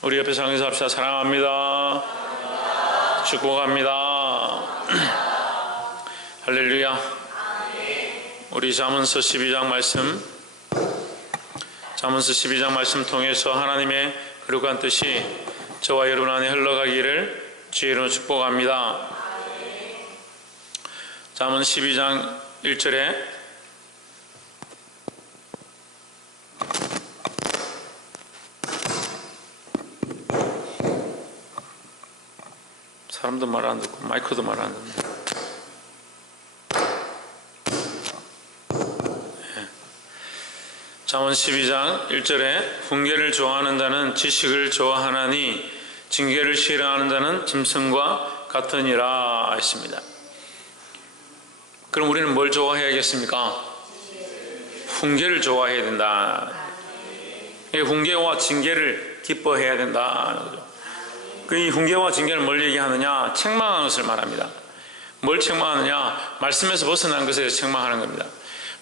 우리 옆에 상에서 합시다. 사랑합니다. 축복합니다. 할렐루야. 우리 잠언서 12장 말씀, 잠언서 12장 말씀 통해서 하나님의 거룩한 뜻이 저와 여러분 안에 흘러가기를 주의로 축복합니다. 잠언 12장 1절에 사람도 말 안 듣고 마이크도 말 안 듣는다. 잠언 12장 1절에 훈계를 좋아하는 자는 지식을 좋아하나니 징계를 싫어하는 자는 짐승과 같으니라 했습니다. 그럼 우리는 뭘 좋아해야겠습니까? 훈계를 좋아해야 된다. 훈계와 징계를 기뻐해야 된다. 이 훈계와 징계를 뭘 얘기하느냐? 책망하는 것을 말합니다. 뭘 책망하느냐? 말씀에서 벗어난 것에 책망하는 겁니다.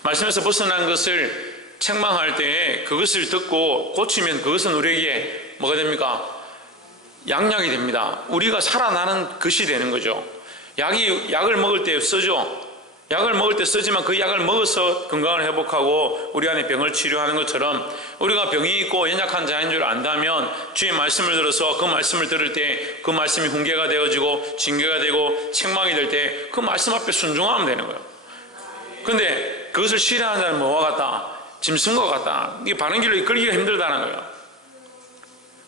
말씀에서 벗어난 것을 책망할 때에 그것을 듣고 고치면 그것은 우리에게 뭐가 됩니까? 양약이 됩니다. 우리가 살아나는 것이 되는 거죠. 약을 먹을 때 쓰죠. 약을 먹을 때 쓰지만 그 약을 먹어서 건강을 회복하고 우리 안에 병을 치료하는 것처럼 우리가 병이 있고 연약한 자인 줄 안다면 주의 말씀을 들어서 그 말씀을 들을 때 그 말씀이 훈계가 되어지고 징계가 되고 책망이 될 때 그 말씀 앞에 순종하면 되는 거예요. 그런데 그것을 싫어하는 자는 뭐와 같다? 짐승과 같다. 이게 바른 길로 이끌기가 힘들다는 거예요.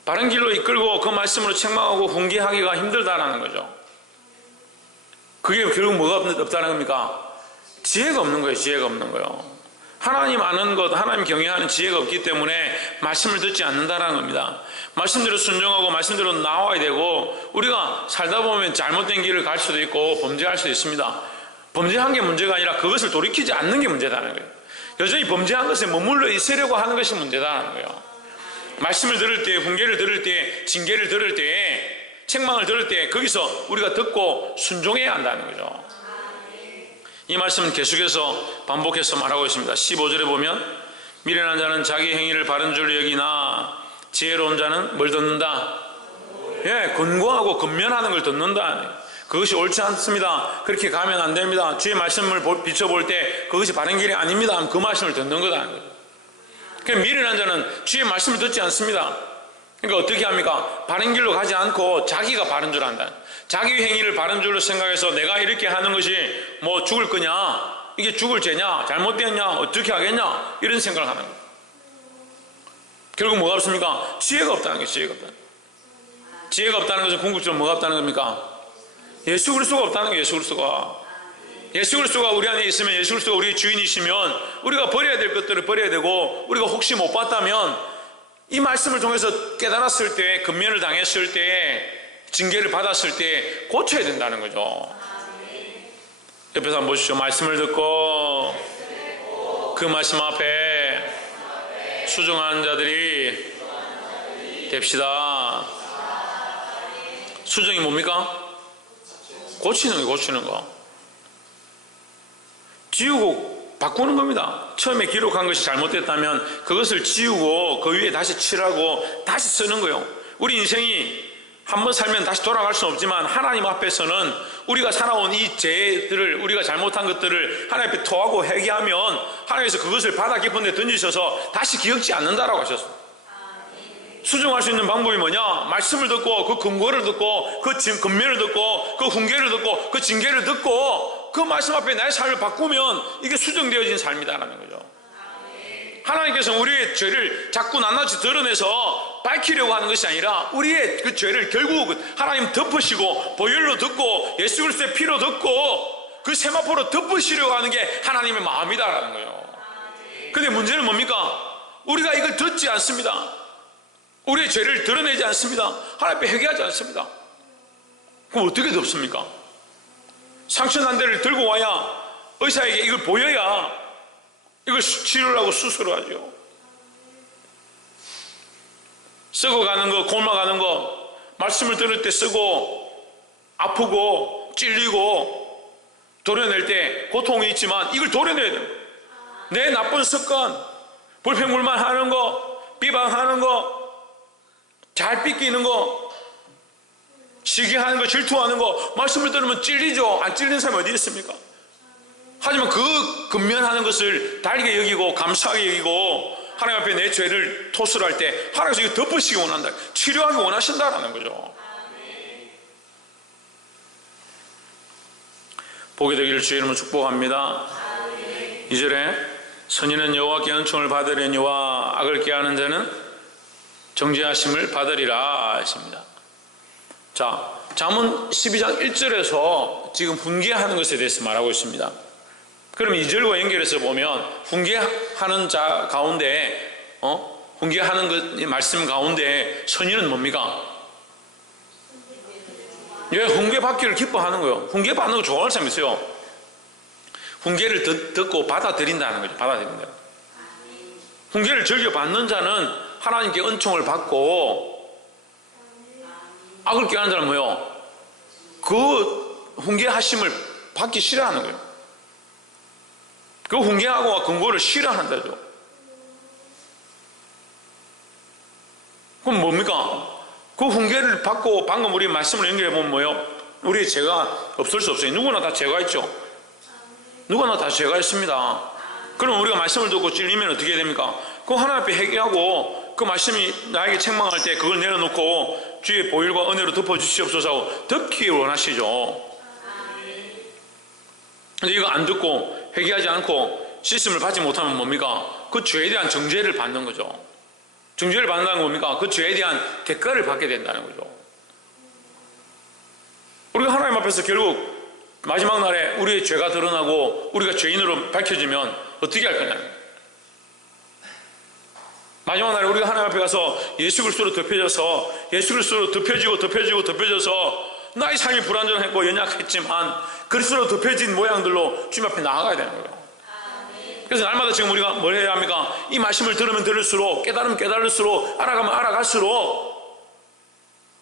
바른 길로 이끌고 그 말씀으로 책망하고 훈계하기가 힘들다는 거죠. 그게 결국 뭐가 없다는 겁니까? 지혜가 없는 거예요. 지혜가 없는 거예요. 하나님 아는 것, 하나님 경외하는 지혜가 없기 때문에 말씀을 듣지 않는다는 겁니다. 말씀대로 순종하고 말씀대로 나와야 되고 우리가 살다 보면 잘못된 길을 갈 수도 있고 범죄할 수도 있습니다. 범죄한 게 문제가 아니라 그것을 돌이키지 않는 게 문제다는 거예요. 여전히 범죄한 것에 머물러 있으려고 하는 것이 문제다는 거예요. 말씀을 들을 때, 훈계를 들을 때, 징계를 들을 때, 책망을 들을 때 거기서 우리가 듣고 순종해야 한다는 거죠. 이 말씀은 계속해서 반복해서 말하고 있습니다. 15절에 보면 미련한 자는 자기 행위를 바른 줄 여기나 지혜로운 자는 뭘 듣는다? 권고하고 권면하는 걸 듣는다. 그것이 옳지 않습니다. 그렇게 가면 안 됩니다. 주의 말씀을 비춰볼 때 그것이 바른 길이 아닙니다. 그 말씀을 듣는 거다. 그러니까 미련한 자는 주의 말씀을 듣지 않습니다. 그러니까 어떻게 합니까? 바른 길로 가지 않고 자기가 바른 줄 안다. 자기 행위를 바른 줄로 생각해서 내가 이렇게 하는 것이 뭐 죽을 거냐? 이게 죽을 죄냐? 잘못되었냐? 어떻게 하겠냐? 이런 생각을 하는 거예요. 결국 뭐가 없습니까? 지혜가 없다는 거예요. 지혜가 없다는 거예요. 지혜가 없다는 것은 궁극적으로 뭐가 없다는 겁니까? 예수 그리스도가 없다는 거예요. 예수 그리스도가. 예수 그리스도가 우리 안에 있으면 예수 그리스도가 우리의 주인이시면 우리가 버려야 될 것들을 버려야 되고 우리가 혹시 못 봤다면 이 말씀을 통해서 깨달았을 때, 근면을 당했을 때, 징계를 받았을 때 고쳐야 된다는 거죠. 옆에서 한번 보십시오. 말씀을 듣고 그 말씀 앞에 수종하는 자들이 됩시다. 수종이 뭡니까? 고치는 거예요. 고치는 거. 지우고 바꾸는 겁니다. 처음에 기록한 것이 잘못됐다면 그것을 지우고 그 위에 다시 칠하고 다시 쓰는 거예요. 우리 인생이 한번 살면 다시 돌아갈 수는 없지만 하나님 앞에서는 우리가 살아온 이 죄들을 우리가 잘못한 것들을 하나님 앞에 토하고 회개하면 하나님께서 그것을 바다 깊은 데 던지셔서 다시 기억지 않는다라고 하셨어요. 수정할 수 있는 방법이 뭐냐? 말씀을 듣고 그 근거를 듣고 그 근면을 듣고 그 훈계를 듣고 그 징계를 듣고 그 말씀 앞에 나의 삶을 바꾸면 이게 수정되어진 삶이다라는 거죠. 하나님께서 우리의 죄를 자꾸 낱낱이 드러내서 밝히려고 하는 것이 아니라 우리의 그 죄를 결국 하나님 덮으시고 보혈로 덮고 예수 그리스도의 피로 덮고 그 세마포로 덮으시려고 하는 게 하나님의 마음이다라는 거예요. 근데 문제는 뭡니까? 우리가 이걸 듣지 않습니다. 우리의 죄를 드러내지 않습니다. 하나님 앞에 회개하지 않습니다. 그럼 어떻게 덮습니까? 상처 난 데를 들고 와야 의사에게 이걸 보여야 이걸 치료를 하고 수술을 하죠. 썩어가는 거, 곪아가는 거, 말씀을 들을 때 쓰고 아프고 찔리고 도려낼 때 고통이 있지만 이걸 도려내야 돼요. 내 나쁜 습관, 불평불만 하는 거, 비방하는 거, 잘 삐끼는 거, 시기하는 거, 질투하는 거, 말씀을 들으면 찔리죠. 안 찔리는 사람이 어디 있습니까? 하지만 그 근면하는 것을 달게 여기고 감사하게 여기고 하나님 앞에 내 죄를 토스를 할 때 하나님께서 이거 덮으시기 원한다, 치료하기 원하신다라는 거죠. 보게 되기를 주의 이름으로 축복합니다. 2절에 선인은 여호와께 은총을 받으려니와 악을 꾀하는 자는 정죄하심을 받으리라 했습니다. 자, 잠언 12장 1절에서 지금 훈계하는 것에 대해서 말하고 있습니다. 그럼 2절과 연결해서 보면 훈계하는 자 가운데 훈계하는 것 말씀 가운데 선인은 뭡니까? 예, 훈계 받기를 기뻐하는 거예요. 훈계 받는 거 좋아하는 사람이 있어요. 훈계를 듣고 받아들인다는 거죠. 받아들인다. 훈계를 즐겨 받는 자는 하나님께 은총을 받고, 악을 꾀하는 자는 뭐예요? 그 훈계하심을 받기 싫어하는 거예요. 그 훈계하고와 근거를 싫어한다죠. 그럼 뭡니까? 그 훈계를 받고 방금 우리 말씀을 연결해 보면 뭐예요? 우리 죄가 없을 수 없어요. 누구나 다 죄가 있죠. 누구나 다 죄가 있습니다. 그럼 우리가 말씀을 듣고 찔리면 어떻게 해야 됩니까? 그 하나님 앞에 회개하고 그 말씀이 나에게 책망할 때 그걸 내려놓고 주의 보혈과 은혜로 덮어주시옵소서 하고 듣기를 원하시죠. 근데 이거 안 듣고 회개하지 않고 씻음을 받지 못하면 뭡니까? 그 죄에 대한 정죄를 받는 거죠. 정죄를 받는다는 건 뭡니까? 그 죄에 대한 대가를 받게 된다는 거죠. 우리가 하나님 앞에서 결국 마지막 날에 우리의 죄가 드러나고 우리가 죄인으로 밝혀지면 어떻게 할 거냐? 마지막 날에 우리가 하나님 앞에 가서 예수 그리스도로 덮여져서 예수 그리스도로 덮여져서 나의 삶이 불완전했고 연약했지만 그리스도로 덮여진 모양들로 주님 앞에 나아가야 되는 거예요. 그래서 날마다 지금 우리가 뭘 해야 합니까? 이 말씀을 들으면 들을수록, 깨달으면 깨달을수록, 알아가면 알아갈수록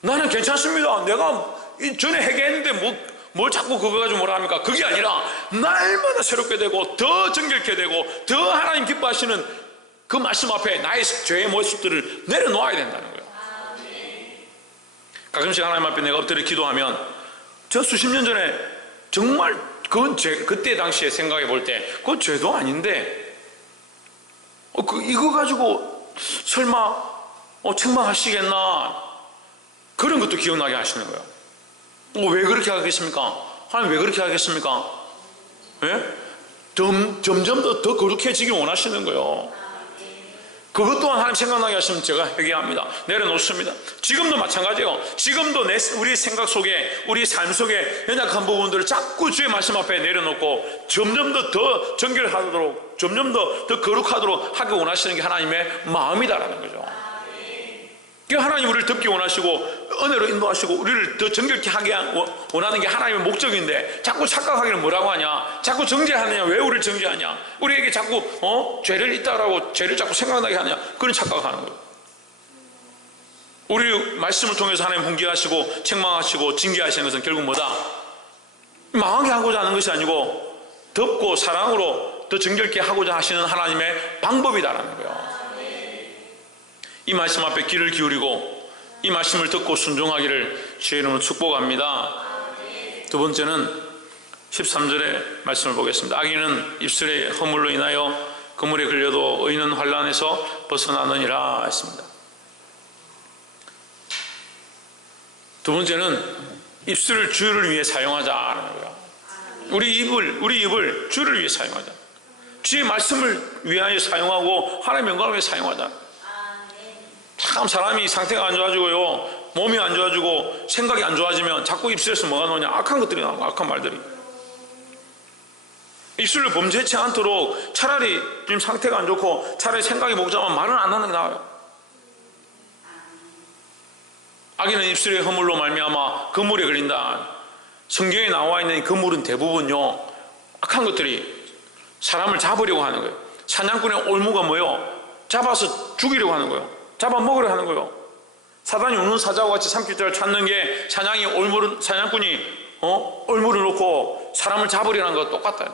나는 괜찮습니다. 내가 전에 회개했는데 뭘 자꾸 그거 가지고 뭐라 합니까? 그게 아니라 날마다 새롭게 되고 더 정결케 되고 더 하나님 기뻐하시는 그 말씀 앞에 나의 죄의 모습들을 내려놓아야 된다는 거예요. 가끔씩 하나님 앞에 내가 엎드려 기도하면 저 수십 년 전에 정말 그건 그때 당시에 생각해 볼 때 그건 죄도 아닌데 이거 가지고 설마 책망하시겠나, 그런 것도 기억나게 하시는 거예요. 왜 그렇게 하겠습니까? 하나님 왜 그렇게 하겠습니까? 예? 점점 더 거룩해지길 원하시는 거예요. 그것 또한 하나님 생각나게 하시면 제가 회개합니다. 내려놓습니다. 지금도 마찬가지예요. 지금도 우리 생각 속에, 우리 삶 속에 연약한 부분들을 자꾸 주의 말씀 앞에 내려놓고 점점 더 정결하도록, 점점 더 거룩하도록 하기 원하시는 게 하나님의 마음이다라는 거죠. 하나님 우리를 덮기 원하시고 은혜로 인도하시고 우리를 더 정결케 하게 원하는 게 하나님의 목적인데 자꾸 착각하기는 뭐라고 하냐? 자꾸 정죄하느냐? 왜 우리를 정죄하냐? 우리에게 자꾸 죄를 있다라고 죄를 자꾸 생각나게 하냐? 그런 착각하는 거예요. 우리 말씀을 통해서 하나님 훈계하시고 책망하시고 징계하시는 것은 결국 뭐다? 망하게 하고자 하는 것이 아니고 덮고 사랑으로 더 정결케 하고자 하시는 하나님의 방법이다라는 거예요. 이 말씀 앞에 귀를 기울이고 이 말씀을 듣고 순종하기를 주의 이름으로 축복합니다. 두 번째는 13절의 말씀을 보겠습니다. 악인은 입술의 허물로 인하여 그물에 걸려도 의인은 환난에서 벗어나느니라 했습니다. 두 번째는 입술을 주를 위해 사용하자는 거예요. 우리 입을 주를 위해 사용하자. 주의 말씀을 위하여 사용하고 하나님의 영광을 위해 사용하자. 참 사람이 상태가 안 좋아지고요, 몸이 안 좋아지고 생각이 안 좋아지면 자꾸 입술에서 뭐가 나오냐? 악한 것들이 나오고 악한 말들이. 입술을 범죄치 않도록 차라리 지금 상태가 안 좋고 차라리 생각이 복잡하면 말은 안 하는 게 나아요. 악인은 입술의 허물로 말미암아 그물에 걸린다. 성경에 나와 있는 그물은 대부분요 악한 것들이 사람을 잡으려고 하는 거예요. 사냥꾼의 올무가 뭐예요? 잡아서 죽이려고 하는 거예요. 잡아먹으려 하는 거예요. 사단이 우는 사자와 같이 삼킬자를 찾는 게 사냥꾼이 올무를 놓고 사람을 잡으려는 것과 똑같다.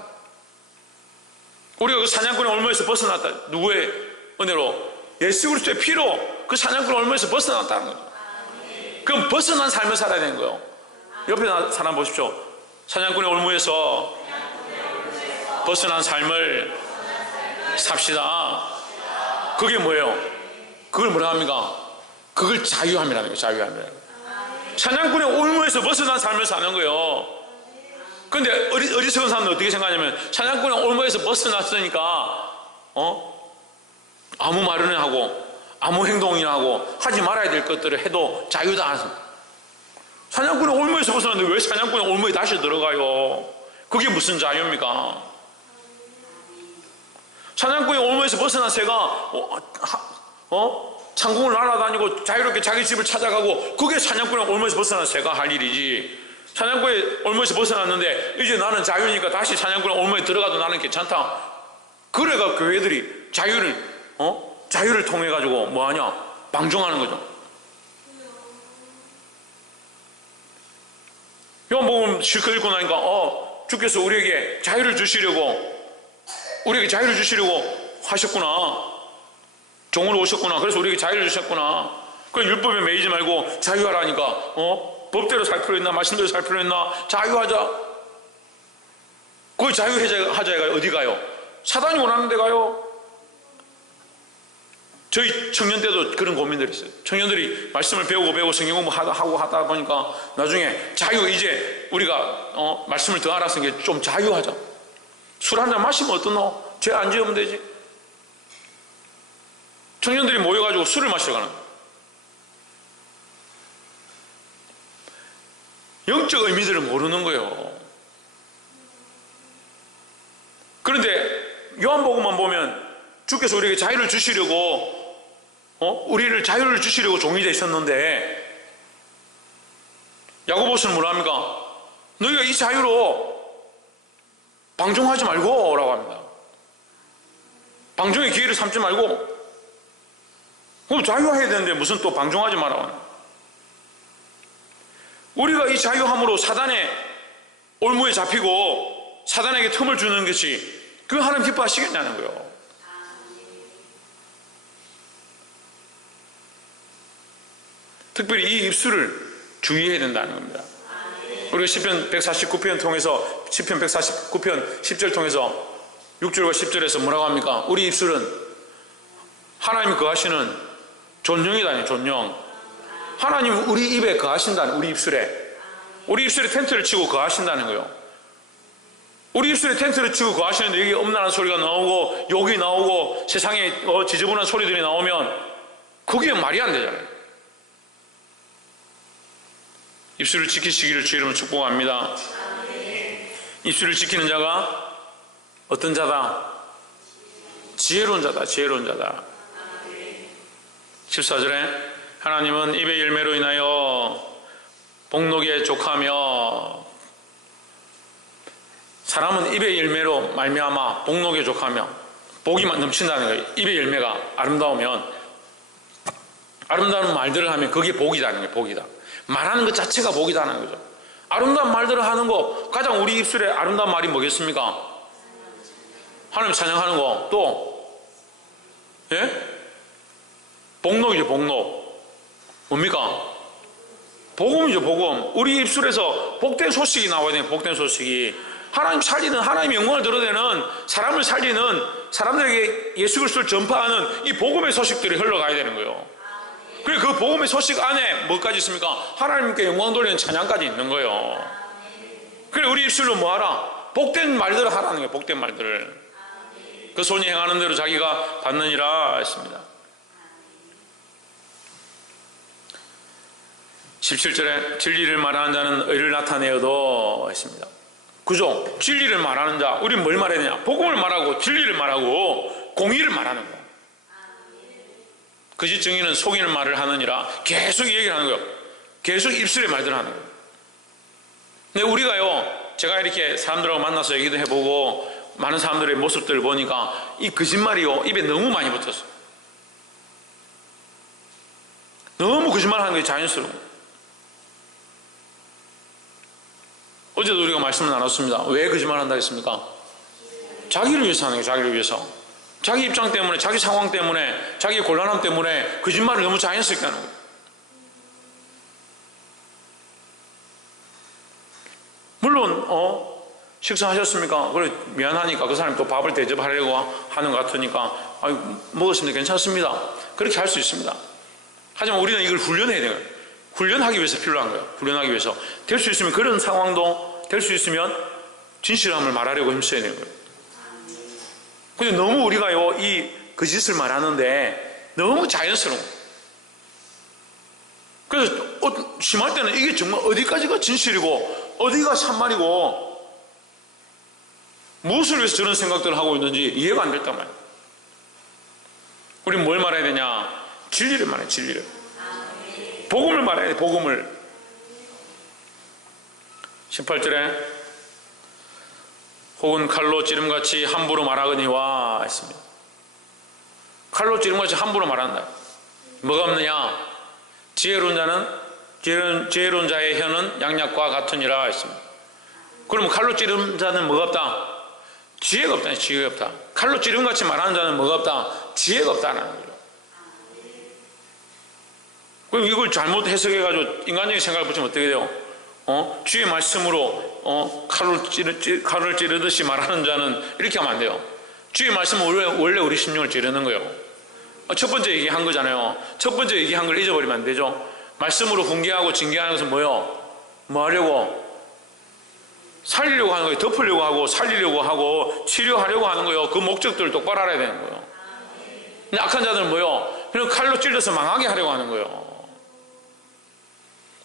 우리가 그 사냥꾼의 올무에서 벗어났다. 누구의 은혜로? 예수 그리스도의 피로 그 사냥꾼의 올무에서 벗어났다는 거죠. 그럼 벗어난 삶을 살아야 되는 거예요. 옆에 사람 보십시오. 사냥꾼의 올무에서 벗어난 삶을 삽시다. 그게 뭐예요? 그걸 뭐라 합니까? 그걸 자유함이라는 거예요. 자유함이라는 거예요. 사냥꾼의 올무에서 벗어난 삶을 사는 거예요. 그런데 어리석은 사람은 어떻게 생각하냐면 사냥꾼의 올무에서 벗어났으니까 아무 말이나 하고 아무 행동이나 하고 하지 말아야 될 것들을 해도 자유다. 사냥꾼의 올무에서 벗어났는데 왜 사냥꾼의 올무에 다시 들어가요? 그게 무슨 자유입니까? 사냥꾼의 올무에서 벗어난 새가 창궁을 날아다니고 자유롭게 자기 집을 찾아가고 그게 사냥꾼의 올무에서 벗어난 새가 할 일이지. 사냥꾼의 올무에서 벗어났는데 이제 나는 자유니까 다시 사냥꾼의 올무에 들어가도 나는 괜찮다. 그래가 교회들이 자유를 통해 가지고 뭐하냐? 방종하는 거죠. 요한복음 실컷 읽고 나니까 주께서 우리에게 자유를 주시려고 하셨구나. 종으로 오셨구나. 그래서 우리에게 자유를 주셨구나. 그 율법에 매이지 말고 자유하라니까 법대로 살 필요 있나? 말씀대로 살 필요 있나? 자유하자. 그 자유하자가 어디 가요? 사단이 원하는 데 가요. 저희 청년 때도 그런 고민들이 있어요. 청년들이 말씀을 배우고 성경 공부하다 보니까 나중에 이제 우리가 말씀을 더 알았으니 좀 자유하자. 술 한잔 마시면 어떠노? 죄 안 지으면 되지. 청년들이 모여가지고 술을 마시러 가는 거예요. 영적 의미들을 모르는 거예요. 그런데 요한복음만 보면 주께서 우리에게 자유를 주시려고 우리를 자유를 주시려고 종이 되어 있었는데 야고보서는 뭐라 합니까? 너희가 이 자유로 방종하지 말고 라고 합니다. 방종의 기회를 삼지 말고. 그럼 자유해야 되는데 무슨 또 방종하지 말라고 하나? 우리가 이 자유함으로 사단의 올무에 잡히고 사단에게 틈을 주는 것이 그 하나님 기뻐하시겠냐는 거예요. 특별히 이 입술을 주의해야 된다는 겁니다. 우리가 시편 149편 통해서 시편 149편 10절 통해서 6절과 10절에서 뭐라고 합니까? 우리 입술은 하나님이 거하시는 존영이다니. 존영. 하나님 우리 입에 거하신다는, 우리 입술에 텐트를 치고 거하신다는 거예요. 우리 입술에 텐트를 치고 거하시는데 여기 엄란한 소리가 나오고 욕이 나오고 세상에 지저분한 소리들이 나오면 그게 말이 안 되잖아요. 입술을 지키시기를 주의 이름으로 축복합니다. 입술을 지키는 자가 어떤 자다? 지혜로운 자다. 지혜로운 자다. 14절에 하나님은 입의 열매로 인하여 복록에 족하며, 사람은 입의 열매로 말미암아 복록에 족하며 복이 넘친다는 거예요. 입의 열매가 아름다우면, 아름다운 말들을 하면 그게 복이다는 거예요. 복이다. 말하는 것 자체가 복이다는 거죠. 아름다운 말들을 하는 거, 가장 우리 입술에 아름다운 말이 뭐겠습니까? 하나님 찬양하는 거. 또 복록이죠. 복록. 뭡니까? 복음이죠. 복음. 우리 입술에서 복된 소식이 나와야 돼요. 복된 소식이. 하나님 살리는, 하나님의 영광을 드러내는, 사람을 살리는, 사람들에게 예수 그리스도를 전파하는 이 복음의 소식들이 흘러가야 되는 거예요. 그리고 그 복음의 소식 안에 뭐까지 있습니까? 하나님께 영광 돌리는 찬양까지 있는 거예요. 그래 우리 입술로 뭐하라? 복된 말들을 하라는 거예요. 복된 말들을. 그 손이 행하는 대로 자기가 받느니라 했습니다. 17절에 진리를 말하는 자는 의를 나타내어도 했습니다. 그죠? 진리를 말하는 자, 우리는 뭘 말해야 되냐? 복음을 말하고 진리를 말하고 공의를 말하는 거예요. 거짓 증인은 속이는 말을 하느니라. 계속 얘기를 하는 거예요. 계속 입술에 말들 하는 거예요. 근데 우리가요, 제가 이렇게 사람들하고 만나서 얘기도 해보고 많은 사람들의 모습들을 보니까 이 거짓말이요, 입에 너무 많이 붙었어요. 너무 거짓말하는 게 자연스러워요. 어제도 우리가 말씀을 나눴습니다. 왜 거짓말한다 했습니까? 자기를 위해서 하는 거예요. 자기를 위해서. 자기 입장 때문에, 자기 상황 때문에, 자기 곤란함 때문에 거짓말을 너무 자연스럽게 하는 거예요. 물론 식사하셨습니까? 그래 미안하니까 그 사람이 또 밥을 대접하려고 하는 것 같으니까 먹었습니다. 괜찮습니다. 그렇게 할 수 있습니다. 하지만 우리는 이걸 훈련해야 돼요. 훈련하기 위해서 필요한 거예요. 훈련하기 위해서 될 수 있으면 그런 상황도 될 수 있으면 진실함을 말하려고 힘써야 되는 거예요. 근데 너무 우리가요 이 거짓을 말하는데 너무 자연스러운 거예요. 그래서 심할 때는 이게 정말 어디까지가 진실이고 어디가 참말이고 무엇을 위해서 저런 생각들을 하고 있는지 이해가 안 됐단 말이에요. 우리는 뭘 말해야 되냐? 진리를 말해요. 진리를. 복음을 말해야 돼. 복음을. 18절에 혹은 칼로 찌름같이 함부로 말하거니와 했습니다. 칼로 찌름같이 함부로 말한다. 뭐가 없느냐? 지혜로운 자의 혀는 양약과 같으니라 했습니다. 그러면 칼로 찌른 자는 뭐가 없다? 지혜가 없다. 지혜가 없다. 칼로 찌름같이 말하는 자는 뭐가 없다? 지혜가 없다는 거죠. 그럼 이걸 잘못 해석해가지고 인간적인 생각을 붙이면 어떻게 돼요? 주의 말씀으로 칼을 찌르듯이 말하는 자는 이렇게 하면 안 돼요. 주의 말씀은 원래 우리 심령을 찌르는 거예요. 첫 번째 얘기한 거잖아요. 첫 번째 얘기한 걸 잊어버리면 안 되죠. 말씀으로 훈계하고 징계하는 것은 뭐예요? 뭐 하려고? 살리려고 하는 거예요. 덮으려고 하고 살리려고 하고 치료하려고 하는 거예요. 그 목적들을 똑바로 알아야 되는 거예요. 근데 악한 자들은 뭐예요? 그냥 칼로 찔러서 망하게 하려고 하는 거예요.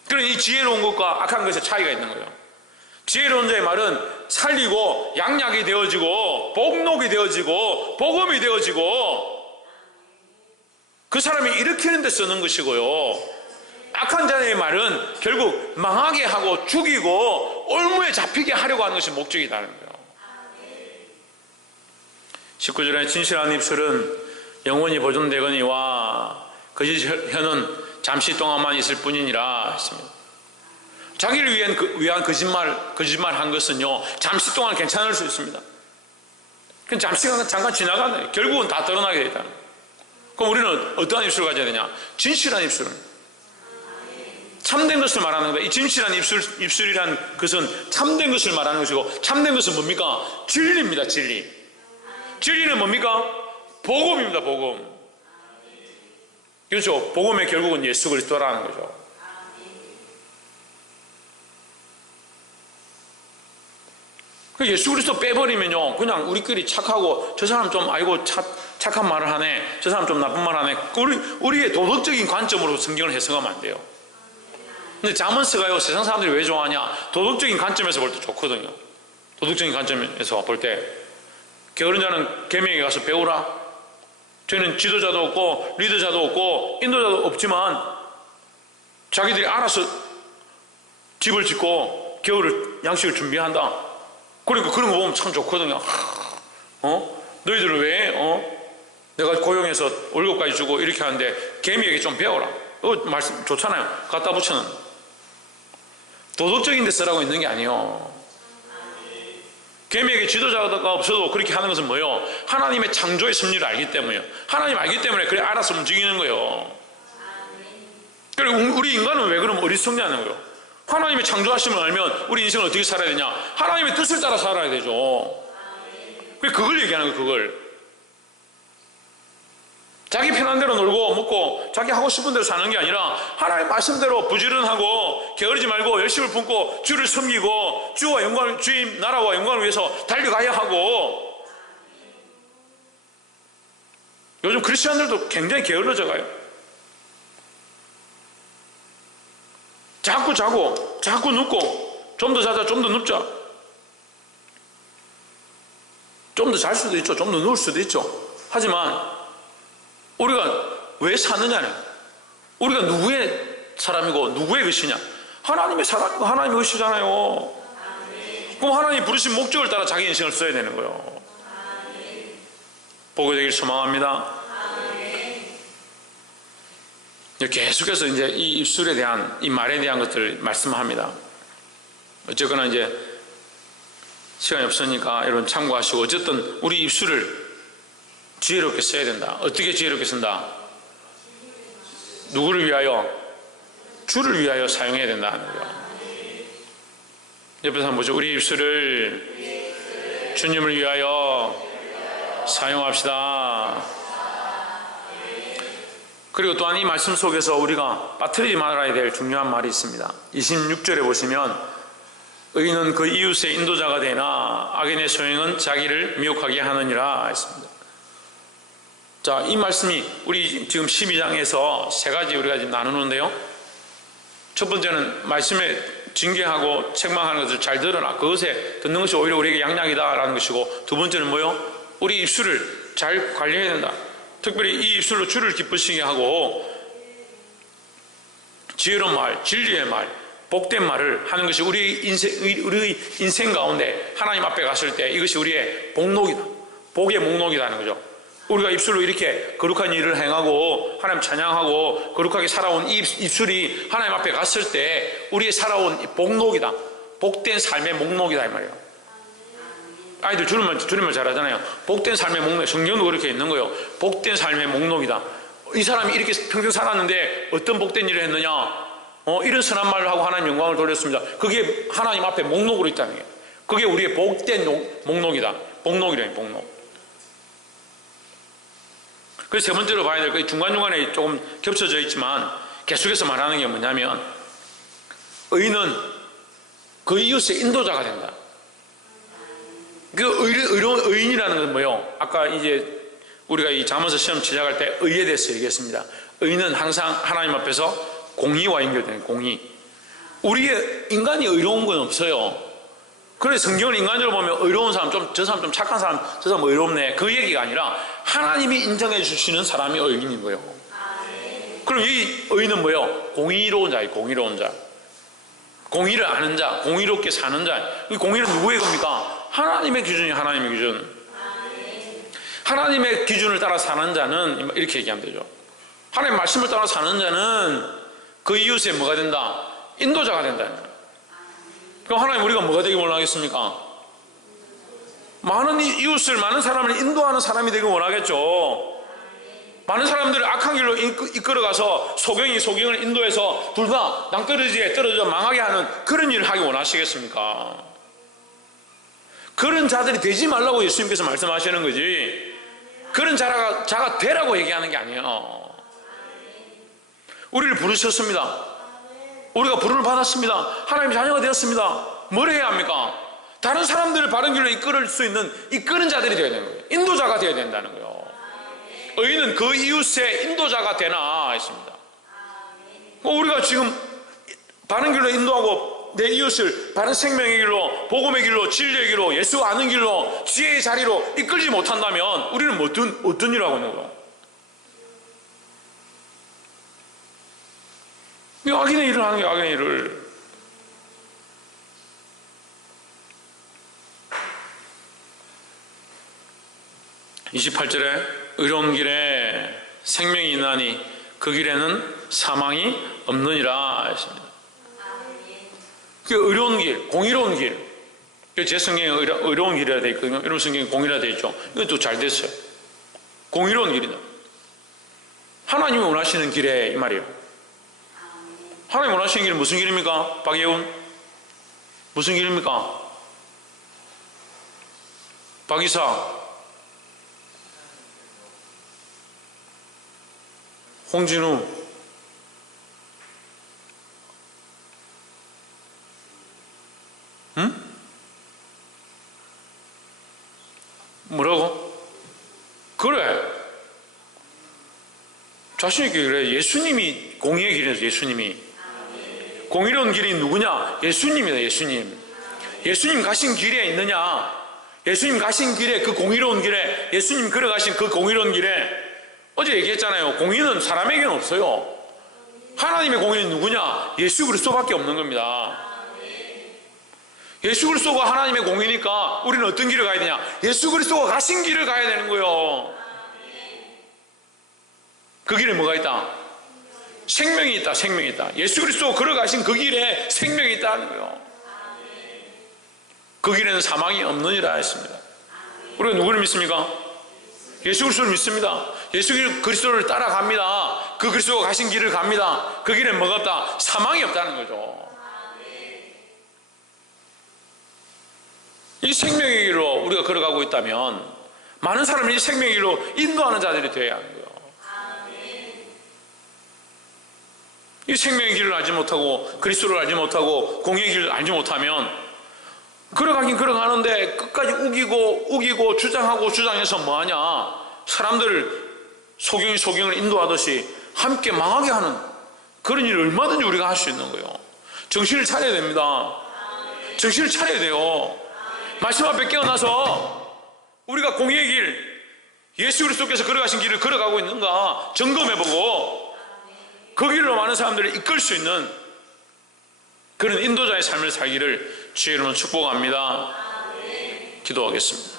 그럼 이 지혜로운 것과 악한 것의 차이가 있는 거예요. 지혜로운 자의 말은 살리고 양약이 되어지고 복록이 되어지고 복음이 되어지고 그 사람이 일으키는 데 쓰는 것이고요. 악한 자의 말은 결국 망하게 하고 죽이고 올무에 잡히게 하려고 하는 것이 목적이라는 거예요. 19절에 진실한 입술은 영원히 보존되거니와 거짓 혀는 잠시 동안만 있을 뿐이니라 했습니다. 자기를 위한 거짓말 한 것은요 잠시 동안 괜찮을 수 있습니다. 그럼 잠깐 지나가는 거예요. 결국은 다 드러나게 되어 있다는 거예요. 그럼 우리는 어떠한 입술을 가져야 되냐? 진실한 입술을, 참된 것을 말하는 거다. 이 진실한 입술이란 것은 참된 것을 말하는 것이고, 참된 것은 뭡니까? 진리입니다. 진리. 진리는 뭡니까? 복음입니다. 복음. 그렇죠. 복음의 결국은 예수 그리스도라는 거죠. 예수 그리스도 빼버리면요 그냥 우리끼리 착하고 저 사람 좀 아이고 착한 말을 하네, 저 사람 좀 나쁜 말 하네, 우리의 도덕적인 관점으로 성경을 해석하면 안 돼요. 근데 자문스가요 세상 사람들이 왜 좋아하냐? 도덕적인 관점에서 볼 때 좋거든요. 도덕적인 관점에서 볼 때 게으른 자는 계명에 가서 배우라. 저희는 지도자도 없고 리더자도 없고 인도자도 없지만 자기들이 알아서 집을 짓고 겨울을 양식을 준비한다. 그러니까 그런 거 보면 참 좋거든요. 너희들은 왜 내가 고용해서 월급까지 주고 이렇게 하는데 개미에게 좀 배워라. 말씀 좋잖아요. 갖다 붙여는 도덕적인 데 쓰라고 있는 게 아니에요. 개미에게 지도자가 없어도 그렇게 하는 것은 뭐예요? 하나님의 창조의 섭리를 알기 때문이에요. 하나님 알기 때문에 그래 알아서 움직이는 거예요. 그리고 우리 인간은 왜 그러면 어리석냐는 거예요. 하나님의 창조하심을 알면 우리 인생을 어떻게 살아야 되냐? 하나님의 뜻을 따라 살아야 되죠. 그걸 얘기하는 거예요. 그걸 자기 편한 대로 놀고 먹고 자기 하고 싶은 대로 사는 게 아니라 하나님 말씀대로 부지런하고 게으르지 말고 열심을 품고 주를 섬기고 주의 나라와 영광을 위해서 달려가야 하고. 요즘 크리스천들도 굉장히 게을러져 가요. 자꾸 자고 자꾸 눕고 좀 더 자자 좀 더 눕자, 좀 더 잘 수도 있죠, 좀 더 누울 수도 있죠. 하지만 우리가 왜 사느냐는 우리가 누구의 사람이고 누구의 것이냐? 하나님의 사람이고 하나님의 것이잖아요. 그럼 하나님이 부르신 목적을 따라 자기 인생을 써야 되는 거예요. 보게 되길 소망합니다. 계속해서 이제 이 입술에 대한, 이 말에 대한 것들을 말씀합니다. 어쨌거나 이제 시간이 없으니까 여러분 참고하시고, 어쨌든 우리 입술을 지혜롭게 써야 된다. 어떻게 지혜롭게 쓴다? 누구를 위하여? 주를 위하여 사용해야 된다는 거예요. 옆에서 한번 보죠. 우리 입술을 주님을 위하여 사용합시다. 그리고 또한 이 말씀 속에서 우리가 빠뜨리지 말아야 될 중요한 말이 있습니다. 26절에 보시면 의인은 그 이웃의 인도자가 되나 악인의 소행은 자기를 미혹하게 하느니라 했습니다. 자, 이 말씀이 우리 지금 12장에서 세 가지 우리가 지금 나누는데요. 첫 번째는 말씀에 징계하고 책망하는 것을 잘 들어라. 그것에 듣는 것이 오히려 우리에게 양약이다라는 것이고, 두 번째는 뭐요? 우리 입술을 잘 관리해야 된다. 특별히 이 입술로 주를 기쁘시게 하고 지혜로운 말, 진리의 말, 복된 말을 하는 것이 우리의 인생 가운데 하나님 앞에 갔을 때 이것이 우리의 복록이다. 복의 목록이라는 거죠. 우리가 입술로 이렇게 거룩한 일을 행하고 하나님 찬양하고 거룩하게 살아온 이 입술이 하나님 앞에 갔을 때 우리의 살아온 복록이다. 복된 삶의 목록이다 이 말이에요. 아이들 주님말 잘하잖아요. 복된 삶의 목록. 성경도 그렇게 있는 거예요. 복된 삶의 목록이다. 이 사람이 이렇게 평생 살았는데 어떤 복된 일을 했느냐? 이런 선한 말을 하고 하나님 영광을 돌렸습니다. 그게 하나님 앞에 목록으로 있다는 거예요. 그게 우리의 복된 목록이다. 복록이라는 복록. 그래서 세 번째로 봐야 될 거, 중간중간에 조금 겹쳐져 있지만 계속해서 말하는 게 뭐냐면, 의인은 그 이웃의 인도자가 된다. 그 의인이라는 건 뭐예요? 아까 이제 우리가 이 잠언서 시험 시작할 때 의에 대해서 얘기했습니다. 의인은 항상 하나님 앞에서 공의와 연결되는 공의. 우리의 인간이 의로운 건 없어요. 그래서 성경을 인간적으로 보면 의로운 사람, 저 사람 좀 착한 사람, 저 사람 의롭네. 그 얘기가 아니라 하나님이 인정해 주시는 사람이 의인인 거예요. 그럼 이 의인은 뭐예요? 공의로운 자예요. 공의로운 자. 공의를 아는 자, 공의롭게 사는 자. 이 공의는 누구의 겁니까? 하나님의 기준이 하나님의 기준. 하나님의 기준을 따라 사는 자는 이렇게 얘기하면 되죠. 하나님의 말씀을 따라 사는 자는 그 이웃에 뭐가 된다? 인도자가 된다. 그럼 하나님 우리가 뭐가 되길 원하겠습니까? 많은 이웃을, 많은 사람을 인도하는 사람이 되길 원하겠죠. 많은 사람들을 악한 길로 이끌어가서 소경을 인도해서 둘 다 낭떠러지에 떨어져 망하게 하는 그런 일을 하기 원하시겠습니까? 그런 자들이 되지 말라고 예수님께서 말씀하시는 거지, 그런 자가 되라고 얘기하는 게 아니에요. 우리를 부르셨습니다. 우리가 부름을 받았습니다. 하나님의 자녀가 되었습니다. 뭘 해야 합니까? 다른 사람들을 바른 길로 이끌을 수 있는 이끄는 자들이 되어야 되는 거예요. 인도자가 되어야 된다는 거예요. 의인은 그 이웃의 인도자가 되나 했습니다. 우리가 지금 바른 길로 인도하고 내 이웃을 바른 생명의 길로, 복음의 길로, 진리의 길로, 예수 아는 길로, 지혜의 자리로 이끌지 못한다면 우리는 어떤 일을 하고 있는 거예요? 이 악인의 일을 하는 게 악인의 일을. (28절에) 의로운 길에 생명이 있나니 그 길에는 사망이 없느니라 했습니다. 그 의로운 길, 공의로운 길. 제 성경에 의로운 길이라 되어 있거든요. 여러분 성경에 공의라 되어 있죠. 이것도 잘 됐어요. 공의로운 길이다. 하나님이 원하시는 길에 이 말이에요. 하나님 원하시는 길은 무슨 길입니까? 박예훈? 무슨 길입니까? 박이사? 홍진우? 응? 뭐라고? 그래. 자신있게 그래. 예수님이 공의의 길이에요. 예수님이. 공의로운 길이 누구냐? 예수님이다. 예수님 가신 길에 있느냐? 예수님 가신 길에, 그 공의로운 길에, 예수님 걸어가신 그 공의로운 길에, 어제 얘기했잖아요. 공의는 사람에게는 없어요. 하나님의 공의는 누구냐? 예수 그리스도밖에 없는 겁니다. 예수 그리스도가 하나님의 공의니까 우리는 어떤 길을 가야 되냐? 예수 그리스도가 가신 길을 가야 되는 거예요. 그 길에 뭐가 있다? 생명이 있다. 생명이 있다. 예수 그리스도가 걸어가신 그 길에 생명이 있다는 거예요. 그 길에는 사망이 없느니라 했습니다. 우리가 누구를 믿습니까? 예수 그리스도를 믿습니다. 예수 그리스도를 따라갑니다. 그 그리스도가 가신 길을 갑니다. 그 길에 뭐가 없다? 사망이 없다는 거죠. 이 생명의 길로 우리가 걸어가고 있다면 많은 사람을 이 생명의 길로 인도하는 자들이 되어야 하는 거예요. 이 생명의 길을 알지 못하고 그리스도를 알지 못하고 공의의 길을 알지 못하면 걸어가긴 걸어가는데 끝까지 우기고 주장하고 주장해서 뭐하냐, 사람들을 소경을 인도하듯이 함께 망하게 하는 그런 일을 얼마든지 우리가 할 수 있는 거예요. 정신을 차려야 됩니다. 정신을 차려야 돼요. 말씀 앞에 깨어나서 우리가 공의의 길, 예수 그리스도께서 걸어가신 길을 걸어가고 있는가 점검해보고 그 길로 많은 사람들을 이끌 수 있는 그런 인도자의 삶을 살기를 주의 이름으로 축복합니다. 기도하겠습니다.